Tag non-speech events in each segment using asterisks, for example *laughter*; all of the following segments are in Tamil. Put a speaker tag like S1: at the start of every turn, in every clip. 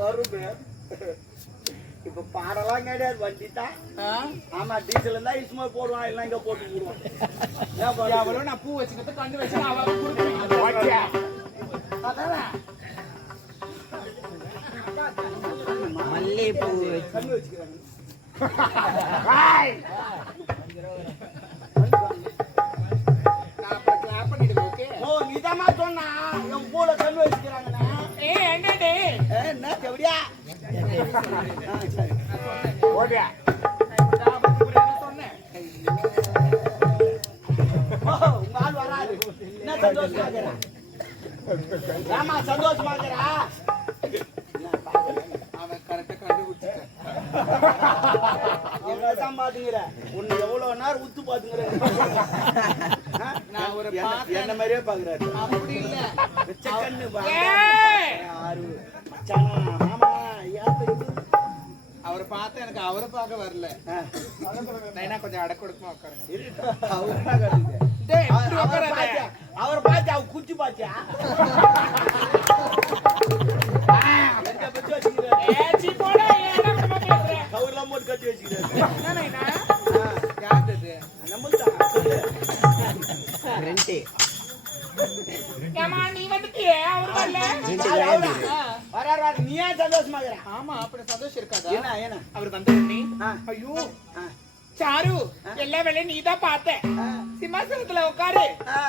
S1: வருமே இப்ப பாடலாம் கிடையாது வண்டி தான்? ஆமா டீசல் இருந்தா இசுமா போடுவான் இல்ல இங்க போட்டு போடுவான்?
S2: எவ்வளவு நான் பூ வச்சுக்கிட்டு கண்டு வச்சு அவ கொடுக்குறேன் அதானே?
S3: மல்லிகைப்பூ
S1: கண்ணு வச்சுக்கிறாங்க.
S2: நான் கிளாப் பண்ணிடுவேன்
S1: ஓ சொன்னா. என் பூல கண்ணு வச்சுக்கிறாங்கண்ணா.
S2: ஏ
S1: என்ன செவடியா
S2: ஓடியா
S1: உங்க ஆள் வராது என்ன சந்தோஷமா இருக்கிறா சந்தோஷமா இருக்கிறா
S2: அவன் கரெக்டா
S1: பாத்துங்கிற உன்னை எவ்வளவு நேரம் உத்து பாத்துங்கிற
S2: நான் ஒரு
S1: என்ன- மாதிரியே பாக்குறாரு?
S2: அப்படி இல்ல!
S1: ஆறு. சனா ஆமா யாரு?
S2: அவரை பார்த்து எனக்கு அவரை பார்க்க வரல. நான் கொஞ்சம் அடக்கொடுக்குமா உட்காருங்க.
S1: இருக்கட்டும். அவரு பாத்தியா? அவ குச்சி பாத்தியா? கவுர்லாம் போட்டு கட்டி வச்சுக்கிறாரு. ஏன் சந்தோஷமா?
S2: ஆமா அப்படி சந்தோஷம் இருக்காதா?
S1: என்ன
S2: அவர். ஐயோ. சாரு எல்லா வேலையும் நீதான் பார்த்த.
S1: ஆ.
S2: சிம்மாசனத்துல உட்காரு.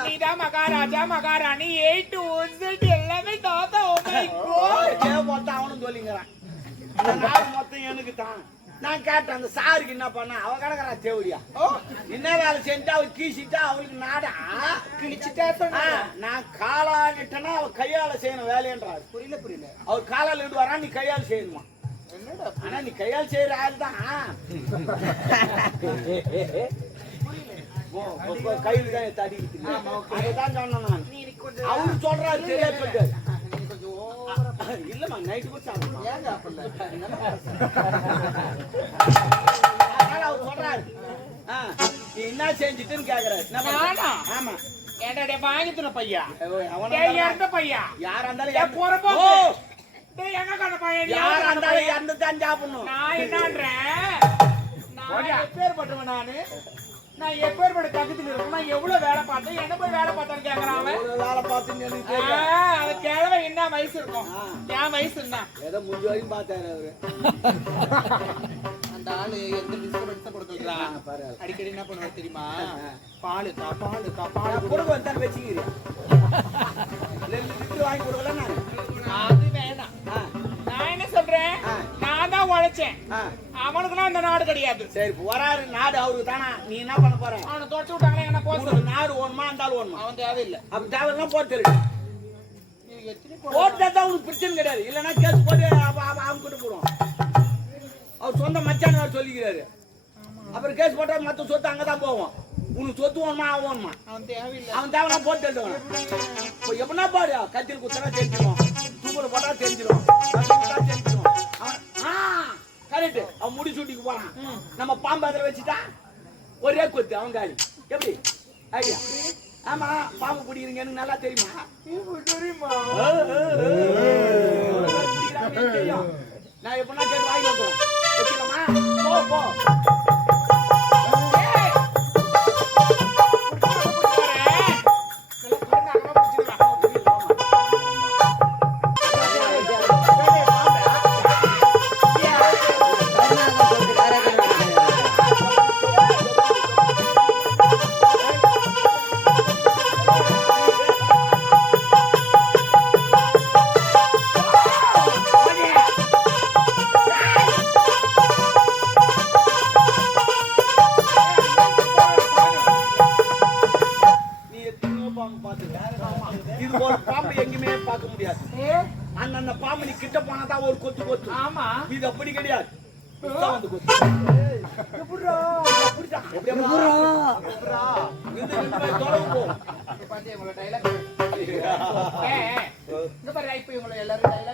S2: நீதான் மகாராஜா மகாராணி ஏ டு எல்லாமே தாத்தா ஓ மை காட்
S1: பார்த்தா அவனும் சொல்லிங்கிறான் மொத்தம் எனக்கு தான் நான் கேட்டேன் அந்த சாருக்கு என்ன பண்ண? அவ கிடக்குறா தேவடியா.
S2: ஓ.
S1: என்ன வேலை செஞ்சா அவ கீசிட்டா அவளுக்கு நாடா?
S2: கிழிச்சிட்டே
S1: நான் காலாகிட்டேன்னா அவ கையால செய்யணும் வேலைன்றாரு.
S2: புரியல புரியல.
S1: அவர் காலால இட்டு வரா நீ கையால் செய்யணுமா? ஆனா நீ கையால் செய்யற ஆள் தான் கையில் தான் தடி அதுதான் சொன்னேன் அவரு சொல்றாரு சரியா சொல்றாரு இல்லம்மா நைட்டு கூட சாப்பிடலாம்.
S2: ஏங்க அப்பல
S1: அதனால அவர் சொல்றாரு. நீ என்ன செஞ்சுட்டுன்னு கேக்குறாரு?
S2: நானா?
S1: ஆமா.
S2: ஏன்டா டேய் வாங்கி துன பையா
S1: ஓய், அவனா
S2: டேய்
S1: இருந்தாலும்
S2: இறந்த பையா
S1: யாரா இருந்தாலும்
S2: ஏன்
S1: இறந்து-
S2: போற
S1: ஓ,
S2: போக்கு டேய் எங்க கண்ண பையன்? நீ
S1: யாரா இருந்தாலும் இறந்து தான் சாப்பிடணும்.
S2: நான் என்னன்றேன்? நான் எப்பேற்பட்டவன் நானு? நான் எப்பேற்பட்ட தகுதியில் இருக்கேன் நான் எவ்வளவு வேலை பார்த்தேன் என்ன போய் வேலை பார்த்தேன்னு கேக்குறான் அவன்
S1: வேலை தெரியும்.
S2: அது கிழவை என்ன வயசு இருக்கும். என் வயசு என்ன
S1: ஏதோ முடிஞ்ச வரைக்கும் பார்த்தாரு அவரு
S2: அந்த ஆளு எந்த
S1: ஆ, பரவாயில்ல.
S2: அடிக்கடி என்ன பண்ணுவாரு தெரியுமா. பாலு தா பாலு தா பாலு.
S1: கொடுக்க வந்தான் வச்சுக்கிறேன்
S2: அவனுக்குலாம் அந்த நாடு கிடையாது.
S1: சரி வராரு நாடு அவருக்கு தானா? நீ என்ன பண்ண போற?
S2: அவனை தொடச்சு விட்டாங்களே என்ன
S1: உனக்கு நாடு ஓணுமா அந்த ஆள் ஓணுமா?
S2: அவன் தேவையில்லை.
S1: அப்படி தேவையெல்லாம் போட்டு தரு
S2: நீ எத்தனை கொடு-
S1: போட்டா தான் உனக்கு பிரச்சனை கிடையாது. இல்லைன்னா கேஸ் போட்டு அவங்க கிட்ட போடுவோம் அவர் சொந்த மச்சான் வேற சொல்லிக்கிறாரு. அப்புறம் கேஸ் போட்டா மத்த சொத்து அங்கதான் போவோம் உனக்கு சொத்து வேணுமா அவன் வேணுமா
S2: அவன் தேவையில்லை.
S1: அவன் தேவை போட்டு தருவான் இப்போ எப்படின்னா பாரு கத்தியில் குத்தனா தெரிஞ்சிடும் தூக்குல போட்டா தெரிஞ்சிடும் கரெக்ட் அவன் முடி சூட்டிக்கு போறான். நம்ம பாம்பு அதில் வச்சுட்டா ஒரே கொத்து அவன் காலி. எப்படி? ஐடியா. ஆமா பாம்பு பிடிக்கிறீங்க எனக்கு நல்லா தெரியுமா?
S2: தெரியுமா?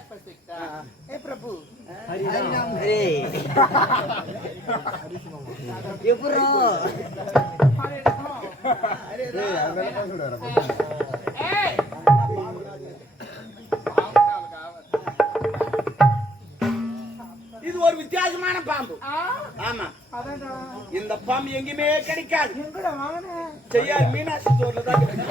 S2: பேசிக்கிட்டா. ஏய், பிரபு.
S3: எப்படா
S2: ஒரு வித்தியாசமான பாம்பு. ஆமா. இந்த பாம்பு எங்கேயுமே கிடைக்காது. செய்யா மீனாட்சி ஸ்டோர்ல தான் வந்து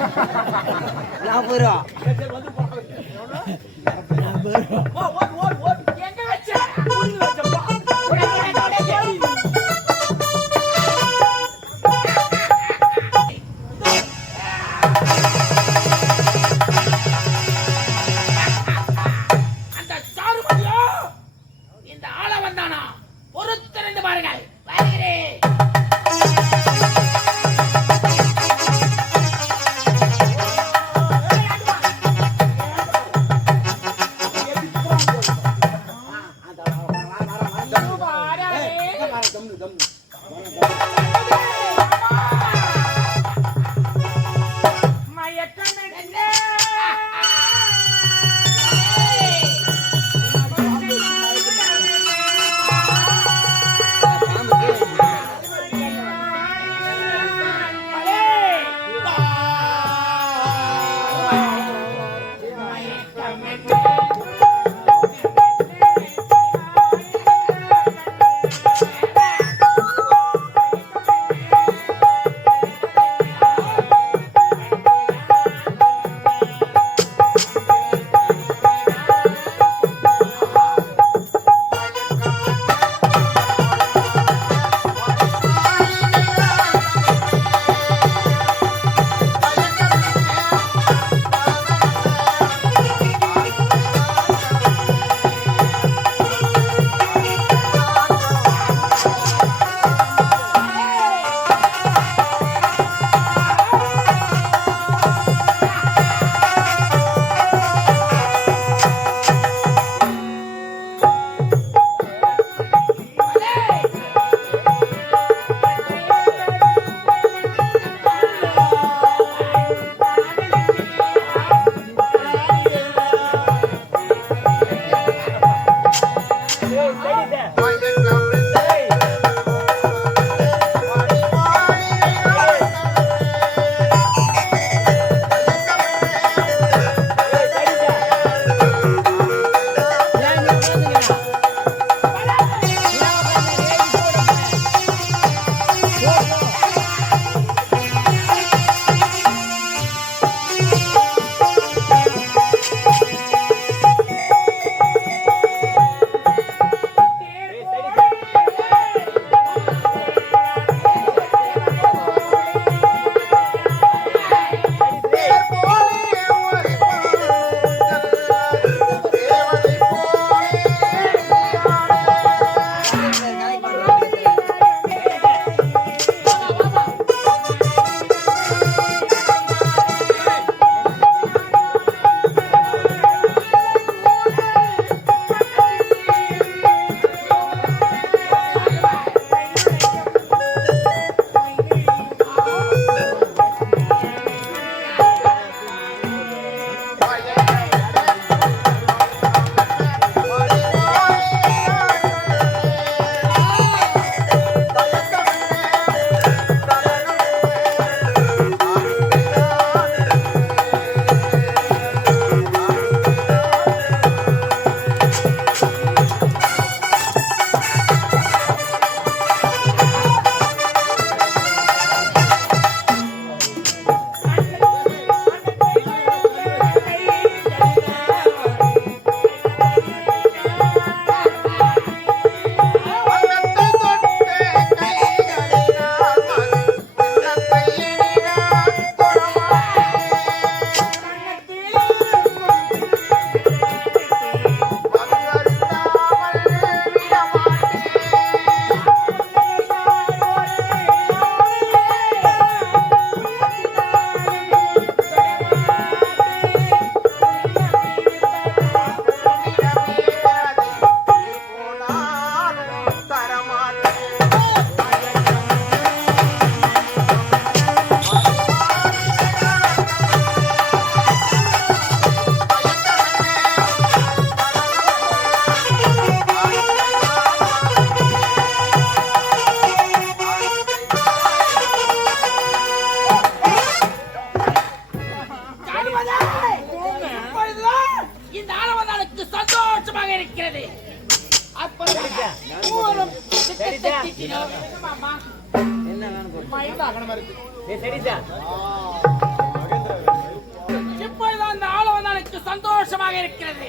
S4: சந்தோஷமாக இருக்கிறது.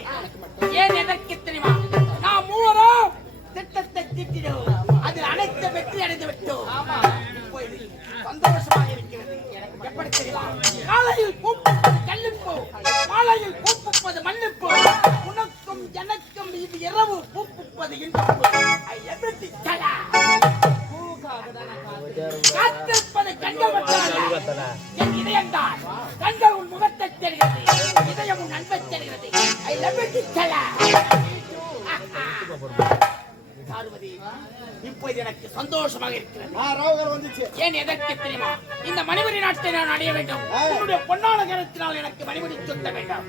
S5: ஏன் எதற்கு தெரியுமா? நாம் மூவரும் திட்டத்தை திட்டினோம். அதில் அனைத்து வெற்றி அடைந்து விட்டோம். சந்தோஷமாக இருக்கிறது. எப்படி தெரியுமா? காலையில் பூப்புப்பது கல்லுப்பூ மாலையில் பூப்புப்பது மல்லுப்பூ உனக்கும் எனக்கும் இது இரவு பூப்புப்பது இன்பப்பூ I everything சந்தோஷமாக இருக்கிறது
S1: ஆ ராவுகார் வந்துச்சு.
S5: ஏன் எதற்கு தெரியுமா? இந்த மணிமணி நாட்டை நான் அடைய வேண்டும். உன்னுடைய பொன்னான கரத்தினால் எனக்கு மணிமணி சுத்த வேண்டும்.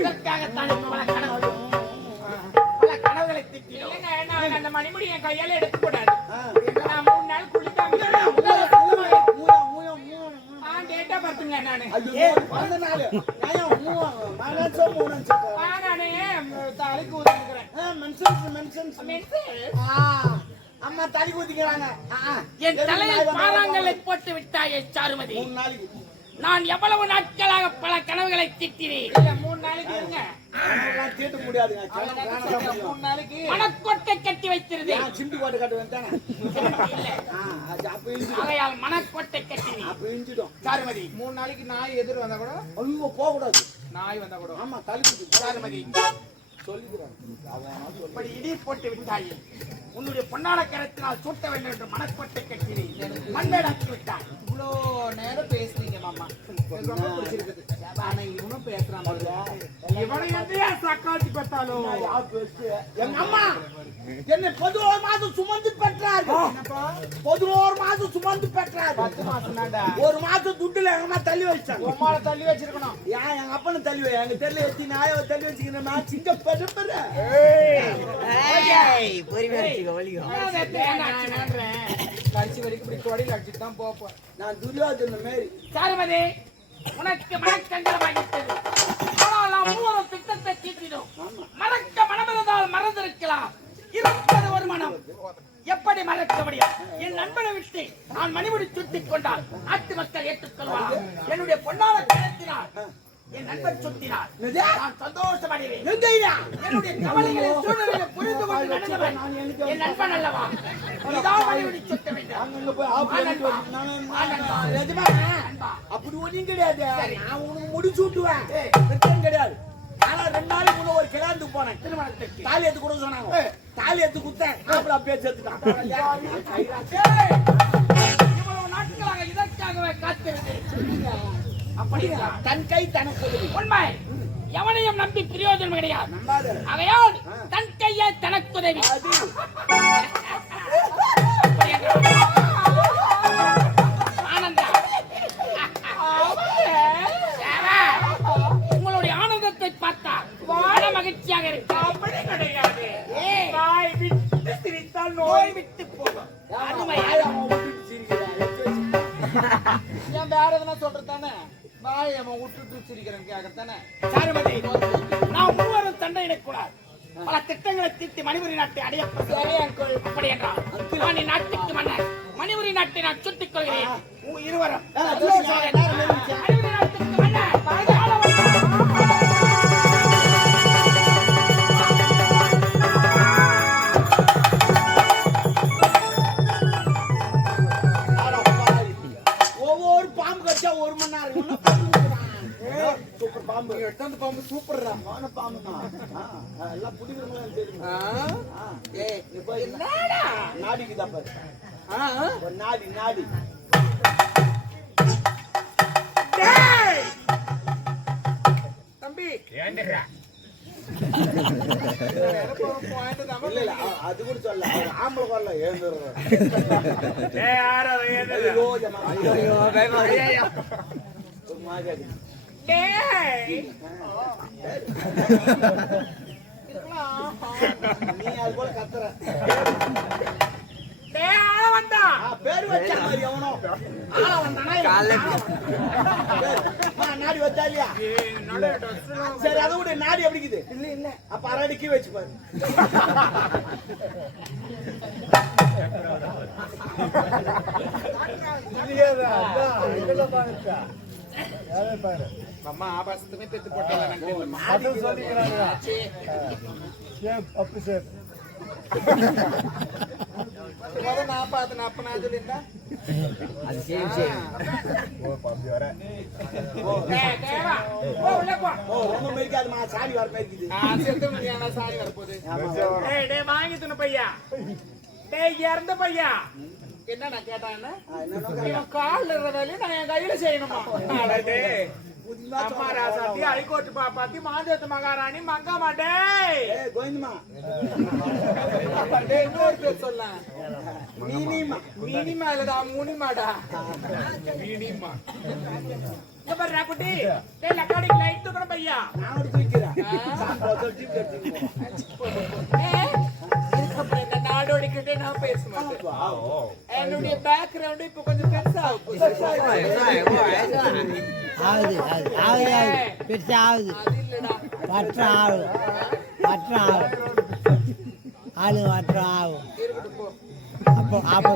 S5: இதற்காகத்தான் பல கனவு. பல கனவுகளை திட்டினோம். அந்த மணிமுடி என் கையால எடுக்க பார்த்துங்க நானு.
S1: பிறந்த நாள். நியாயம் மூணு மனசம் மூணு
S5: ஆ, நானு தலைக்கு
S1: அம்மா தடி ஊத்திக்கிறாங்க.
S5: என் தலையில் பாறாங்கல்லை போட்டு விட்டாயே சாருமதி.
S1: மூணு நாளைக்கு.
S5: நான் எவ்வளவு நாட்களாக பல கனவுகளை திட்டினேன்? மனக்கோட்டை கட்டி வைத்திருந்தேன். ஆகையால் மனக்கோட்டை கட்டினேன் சாருமதி.
S2: மூணு நாளைக்கு நாய் எதிர் வந்தா கூட
S1: போக கூடாது
S2: நாய் வந்தா கூட
S1: ஆமா தள்ளி
S5: சாருமதி. இப்படி இடி போட்டு விட்டாயே உன்னுடைய பொன்னான கரத்தினால் சூட்ட வேண்டும் என்று மனக்கோட்டை கட்டினேன். மண்மேடாக்கி விட்டாய்.
S2: இவ்வளோ நேரம் பேசுனீங்க மாமா. எனக்கு ஆனா இவனும் பேசுறான்.
S5: இவனை எதையா சக்காத்தி
S1: பேசு? எங்க அம்மா! என்னை பதினோரு மாதம் சுமந்து பெற்றார். பதினோரு மாதம் சுமந்து பெற்றார்.
S2: பத்து மாசம்
S1: ஒரு மாசம் துட்டுல எங்க அம்மா தள்ளி வச்சாங்க.
S2: உம்மால தள்ளி வச்சிருக்கணும்.
S1: ஏன் எங்க அப்பனை தள்ளி வை எங்க தெரியல எத்தி நாய தள்ளி வச்சுக்கிறேன் நான்
S2: கடைசி வரைக்கும் இப்படி கொடையில் அடிச்சுட்டு தான் போப்போம்
S1: நான் துரியோதன மாரி
S5: சாருமதி உனக்கு மனக்கங்கரமாகிட்டது ஆனால் நாம் திட்டத்தை தீட்டினோம் மறக்க மனமிருந்தால் மறந்திருக்கலாம் இருப்பது ஒரு மனம் எப்படி மறக்க முடியும் என் நண்பனை விட்டு நான் மணிமுடி சுட்டிக் கொண்டால் நாட்டு மக்கள் ஏற்றுக்கொள்வார் என்னுடைய பொன்னாள கணத்தினால் என் நண்பன் சுத்தினார்? நான் சந்தோஷம் அடைவேன்
S1: எங்க ஐயா?
S5: என்னுடைய கவலைகளை சூழ்நிலையை புரிந்து கொண்டு நடந்தவன் என் நண்பன் அல்லவா? இதான் வேண்டும்.
S1: அப்படி ஒண்ணும் கிடையாது. நான் உனக்கு முடிச்சு விட்டுவேன் கிடையாது. ஆனா ரெண்டு நாளைக்கு முன்ன ஒரு கிளாந்துக்கு போனேன்.
S5: திருமணத்திற்கு
S1: தாலி எடுத்து கூட சொன்னாங்க. தாலி எடுத்து குத்தேன். மாப்பிள பேச்சு எடுத்துட்டான்
S5: இதற்காகவே காத்திருந்தேன். அப்படியா?
S1: தன் கை தனக்கு.
S5: உண்மை. எவனையும் நம்பி பிரயோஜனம் கிடையாது. ஆகையால் தன் கையே தனக்குதவி
S1: ஒரு மணி நேரம் சூப்பர் பாம்பு
S2: எடுத்தாந்து பாம்பு சூப்பர்ரா.
S1: நானு பாம்பு தான். எல்லாம் பிடிக்கிறவங்களும் எனக்கு தெரியும் நாடிக்குதா பாரு.
S2: ஆ?
S1: ஒரு நாடி நாடி.
S5: டேய்!
S2: தம்பி
S5: ஏந்திரா.
S2: பாயிண்ட் தான்
S1: இல்ல இல்ல அ- அது கூட சொல்ல ஆம்பளை வரல! நீ அது போல கத்துற பேர் வச்ச மாதிரி எவனோ ஆள வந்தானா நாடி வச்சா இல்லையா சரி அதை விட நாடி எப்படி இருக்குது? இல்ல இல்ல. அப்ப அரடிக்கி வச்சு பாரு.
S6: அம்மா ஆபாசத்துமே பெத்து போட்டா முதல்ல நான் பார்த்தேன் அப்ப நான் சொல்லியிருந்தா
S3: அது சரி சரி.
S2: டேய் டேய் வா போ உள்ள போ
S1: ஓ ஒண்ணும் மேய்க்காதுமா சாடி வர மேய்க்குது
S6: செத்து முடியாத சாரி வரப்போகுது
S2: டேய் டேய் வாங்கி துணு பையா டேய் இறந்த பையா
S6: என்ன நான் கேட்டான் என்ன
S2: கால்ல வேலையை நான் என் கையில செய்யணுமா டேய் அம்மா ராசாத்தி ஹைகோர்ட் பாப்பாத்தி மாதேத்து மகாராணி மங்கா மாட்டேய்
S1: ஏ கோவிந்தமா
S6: இன்னொரு பேர் சொல்லலாம்
S1: நீனிமா
S6: மினிமா இல்லடா முனிமாடா மினிமா
S2: லைட் தூக்கணும் பையா?
S1: நான் தூக்கிறேன்
S2: நாடோடிக்கிட்டே நான் பேச மாட்டேன் என்னுடைய பேக்ரவுண்ட் இப்ப கொஞ்சம் பெருசா
S7: ஆகுது அது ஆகுது ஆகுது. பெருசா ஆகுது.
S2: அது இல்லடா
S7: வட்டம் ஆகும். வட்டம் ஆகும். ஆளு வட்டம் ஆகும். அப்போ அப்போ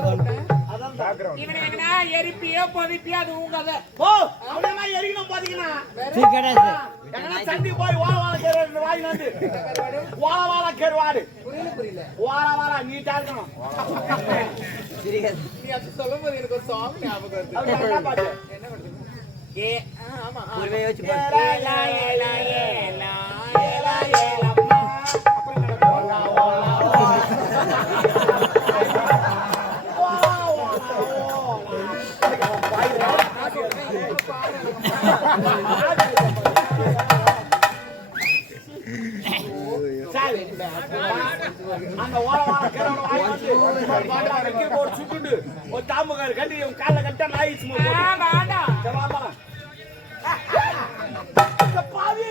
S2: எங்கனா எரிப்பியோ பொதிப்பியோ அது உங்க
S1: ஓ அப்படியே எரிக்கணும் பாத்தீங்கன்னா. சண்டி போய் வாழ வாழ கேரு வாங்கி வந்து. வாழ வாழ கேருவாடு. வாழ வாழ நீட்டா இருக்கணும்.
S6: நீ அது சொல்லும் போது எனக்கு ஒரு சாங் ஞாபகம் வருது.
S1: அப்படி என்ன பாட்டு?
S6: என்ன பண்ணுறது
S2: ஏ
S6: ஆ, ஆமா ஆ.
S3: பொறுமையை வச்சு
S2: ஏலா, ஏலா, ஏலா, ஏலா, ஏலா, ஏலம்மா. அப்புறம்
S1: அந்த ஓர வாழ கேரவன வாங்கி வந்து. பாட்டா வைக்க போட்டு சுட்டுண்டு. ஒரு தாம்புகாரு கட்டி உன் கால்ல கட்ட நாயிச்சு மோ
S2: ஆ, வேண்டாம்.
S1: ஜவாபா பாவி.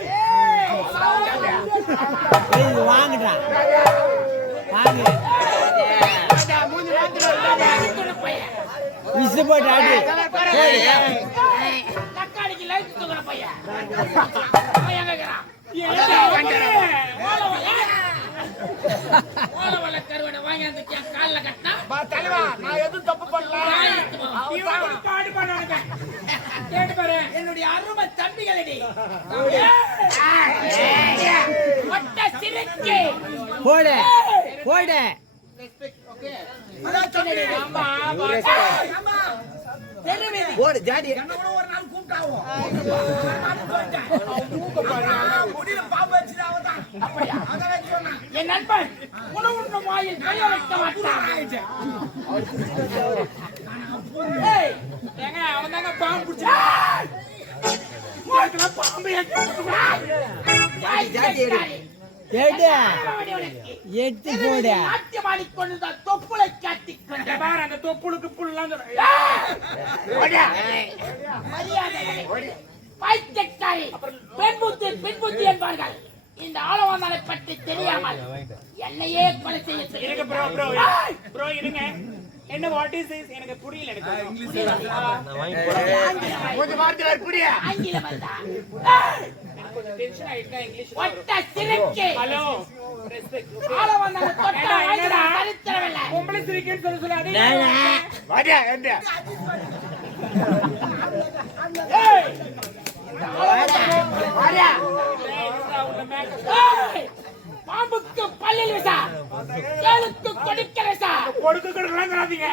S7: இது வாங்குறான் வாங்கு. விசு போட்டு அடி
S2: தக்காளிக்கு light தூக்குற பையன். அவன் எங்க இருக்கிறான்? ஓலை வலை. ஓலை வலை கருவாடை வாங்கியாந்து என் கால்ல கட்டினா,
S1: பா தலைவா நான் எதுவும் தப்பு பண்ணல.
S2: இவன் ஒரு பாடு பண்ணுவானுங்க. கேட்டு பாரு, என்னுடைய அருமை தம்பிகளடி. ஒட்ட சிரிச்சு
S7: போடு போடு.
S3: போடு ஜாடி
S1: ஒரு நாள் கூப்பிட்டாவும் முடியல பாம்பு வச்சு அவதான் அப்படியா அதான் சொன்னேன்
S2: என் நண்பன் உணவுண்ண வாயில் கைய வைக்க மாட்டான் ஏய், ஏங்க, அவன்தாங்க பாம்பு பிடிச்சான். உனக்குலாம் பாம்பு எங்க இருக்குமா? வாய்
S3: ஜாதி எடு.
S2: கேட்டாரி.
S7: எடு
S2: ஆளவடி உனக்கு.
S7: எடுத்து போடு
S2: தொப்புளை பாரு, அந்த தொப்புளுக்கு புல்லாம். பைத்தியக்காரி. பெண் புத்தி பெண் புத்தி என்பார்கள். இந்த ஆளவந்தானை பற்றி தெரியாமல் என்னையே கொலை செய்ய இருங்க ப்ரோ ப்ரோ ப்ரோ இருங்க. என்ன வாட் இஸ் திஸ் எனக்கு புரியல எனக்கு கொஞ்சம் வார்த்தை புரிய. ஆங்கிலம் அல்ல கொஞ்சம் டென்ஷன் ஆயிட்டா இங்கிலீஷ் ஒட்ட சிரிக்கி. ஹலோ ஆளவந்தானை தொட்ட என்னடா? சரித்திரமில்லை பொம்பளை சிரிக்கன்னு சொல்ல சொல்லாதே. ஏய் பாம்புக்கு பல்லில் விசா. ஏழுக்கு கொடுக்கிற விசா. கொடுக்க கொடுக்கலாங்கிறாதீங்க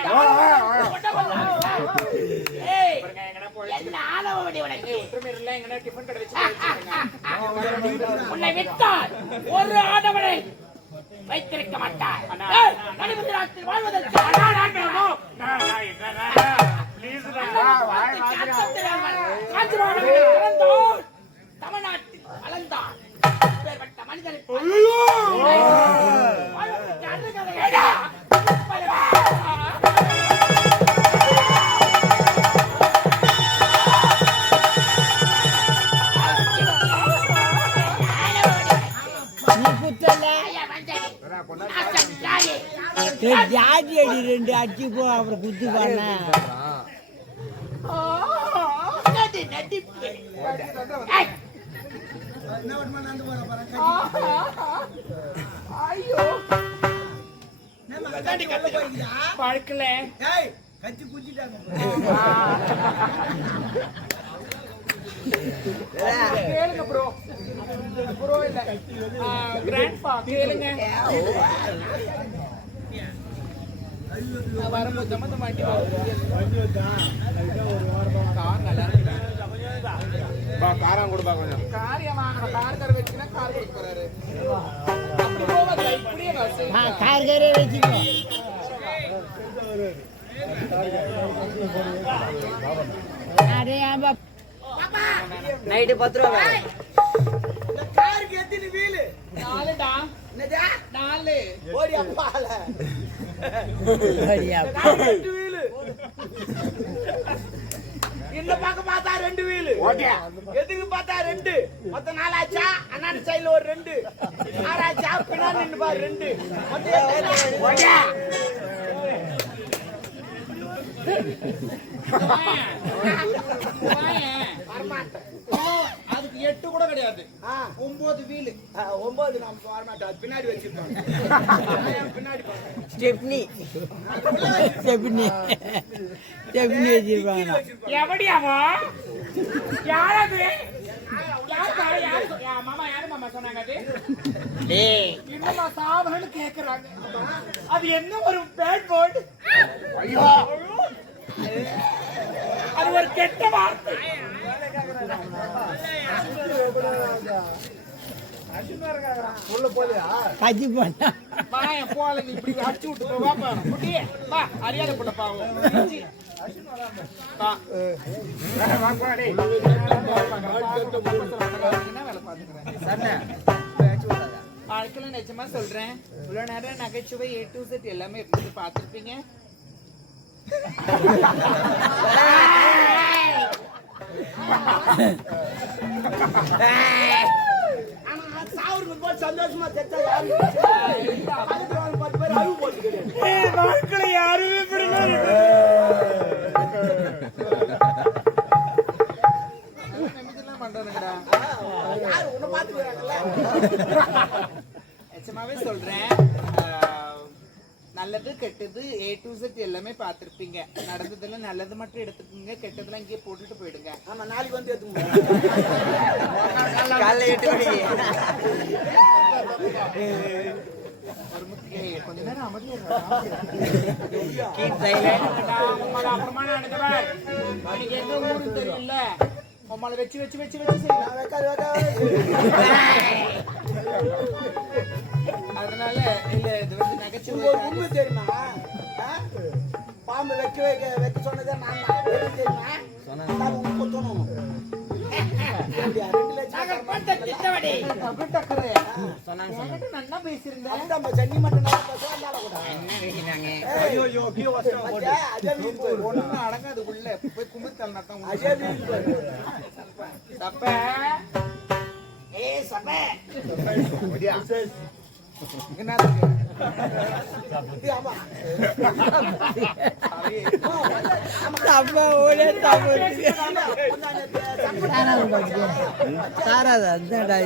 S2: உனக்கு. உன்னை விட்டால் ஒரு ஆடவனை வைத்திருக்க மாட்டார் ராத்திரி வாழ்வதற்கு தமிழ்நாட்டில் அப்பேற்பட்ட மனிதனை வாழ்வதற்கு அருகதை ஜாதி.
S7: அடி ரெண்டு அடிச்சு போ அப்புறம் குத்து பண்ணேன்
S2: நடி, நடிப்பு. ஏய். கேளுங்க ப்ரோ ப்ரோ இல்ல. கிராண்ட்பா கேளுங்க. வரும்போது சம்மந்த மாட்டி கார் நல்லா இருக்கு
S1: காரம் கொடுப்பா கொஞ்சம்.
S2: கார் ஏன் வாங்கணும் கார் கரை வச்சுன்னா கார் கொடுக்க போறாரு. அப்படி போவாது இப்படியே வா, சரி.
S7: ஆ கார் காரே வச்சுக்கோ. அடே ஆமா
S3: நைட்டு பத்து ரூபா வேலை.
S1: காருக்கு எத்தனை வீலு?
S2: நாலுடா.
S1: என்னதா?
S2: நாலு.
S1: ஓடி அப்பால. ரெண்டு வீலு. இந்த பக்கம் பார்த்தா ரெண்டு வீலு. எதுக்கு பார்த்தா ரெண்டு? மொத்தம் நாலாச்சா? அண்ணாடி சைடுல ஒரு ரெண்டு. ஆறாச்சா? பின்னாடி நின்று பாரு ரெண்டு. மொத்தம்
S2: அதுக்கு எட்டு கூட கிடையாது ஒன்பது வீலு
S1: ஒன்பது நம்ம வரமாட்டோம் அது பின்னாடி வச்சிருக்கோம் பின்னாடி.
S7: ஸ்டெப்னி ஸ்டெப்னி ஸ்டெப்னி வச்சிருப்பாங்க.
S2: எவடியாவா? யாரது? யார் பாரு யார் சொ- யா, மாமா யாரு மாமா சொன்னாங்க அது? இன்னுமா சாவரன்னு கேக்குறாங்க. அது என்ன ஒரு பேட் வேர்ட் ஐயோ. அது ஒரு கெட்ட வார்த்தை.
S7: கட்சி பண்ண
S2: போல நீ இப்படி அடிச்சு விட்டு போ, வா பாரு குட்டியே வா அறியாத புள்ள பாவம்? வாழ்க்கையில நிஜமா சொல்றேன். இவ்வளவு நேரம் நகைச்சுவை ஏ டு செட் எல்லாமே இருந்தது பார்த்திருப்பீங்க. *laughs*
S1: சந்தோஷமா செத்தா யாரு? பக்கத்துல வந்து பத்து பேர் அழுவு போட்டுக்கிறேன்
S2: வாழ்க்கையில யாருமே பண்றானுங்கடா
S1: உன்னை பாத்துக்கிறாங்கல்ல
S2: சொல்றேன். நல்லது கெட்டது ஏ டு செட் எல்லாமே பார்த்திருப்பீங்க. நடந்ததுல நல்லது மட்டும் எடுத்துக்கோங்க கெட்டதெல்லாம் இங்கேயே போட்டுட்டு போயிடுங்க.
S1: ஆமா நாளைக்கு வந்து எடுத்துக்கோங்க
S2: கொஞ்ச நேரம் அப்புறமா நான் அனுப்புறேன். எனக்கு எங்க ஊரு தெரியல. உம்மால வச்சு வச்சு வச்சு வச்சு செய்யலாம். அதனால இல்ல இது வந்து நகைச்சுவை
S1: ஒரு உண்மை தெரியுமா? பாம்பு வைக்க வைக்க வைக்க சொன்னதே நான் தெரியுமா நான் உண்மை சொல்லணும் எப்படியா? ரெண்டு லட்சம்
S2: நாங்கள் பட்ட திட்டவடி. அப்படி டக்கரு.
S3: சொன்னாங்க
S2: என்கிட்ட நல்லா பேசியிருந்தேன்.
S1: அதுதான் நம்ம சென்னி மட்டும் நல்லா பேசுவா, இருந்தாலும் கூட.
S3: என்ன வைக்கிறாங்க
S1: மச்சா, அதே வீட்டுக்கு போயிரு.
S2: ஒண்ணும் அடங்காது உள்ள. போய்
S1: போயிரு.
S2: சப்ப. ஏய் சப்ப. என்னத்துக்கு?
S7: தப்பா தப்பு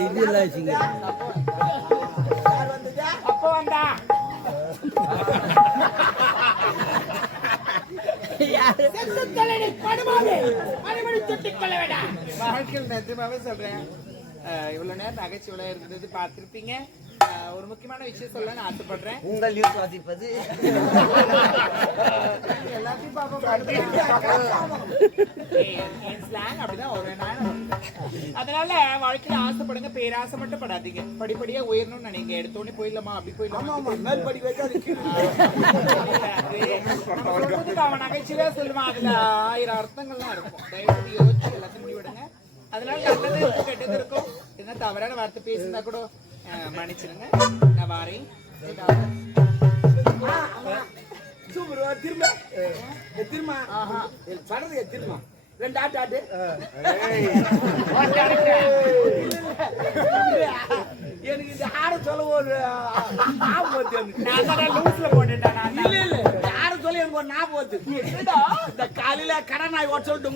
S7: இது இல்லை வச்சுக்க
S2: வந்தா. வாழ்க்கையில் நிஜமாவே சொல்றேன் இவ்வளவு நேரம் நகைச்சுவை இருந்தது பார்த்திருப்பீங்க ஒரு முக்கியமான விஷயம் சொல்ல நான் ஆசைப்படுறேன்.
S3: உங்கள் நியூஸ் வாசிப்பது.
S2: எல்லாத்தையும் slang அப்படிதான். நான் அதனால வாழ்க்கையில ஆசைப்படுங்க பேராசை மட்டும் படாதீங்க. படிப்படியா உயரணும்னு நினைங்க. எடுத்தோடனே போயிடலாமா? அப்படி போயிடலாமா?
S1: மேல் படி வைக்க அது கீழ்
S2: நம்ம சொல்றதுக்கு அவன் நகைச்சுவையா சொல்லுவான். அதுல ஆயிரம் அர்த்தங்கள்லாம் இருக்கும். தயவு செய்து யோசிச்சு எல்லாத்தையும் முடிவெடுங்க. அதனால நல்லது இருக்கும் கெட்டது இருக்கும். என்ன தவறான வார்த்தை பேசினா கூட அஹ், மன்னிச்சிடுங்க. நான் வாரேன்.
S1: சூப்பர் திரும்ப. திரும்ப. சொல்றது திரும்ப. ரெண்டு ஆட்டு ஆட்டு. எனக்கு இந்த ஆட சொல்ல ஒரு
S2: லூஸ்ல போட்டுட்டேன் நான்
S1: இல்ல இல்ல.
S2: எனக்கு ஒரு ஞாபகம் வருது. இந்த காலையில கடை நாய் ஓட்ட சொல்லிட்டு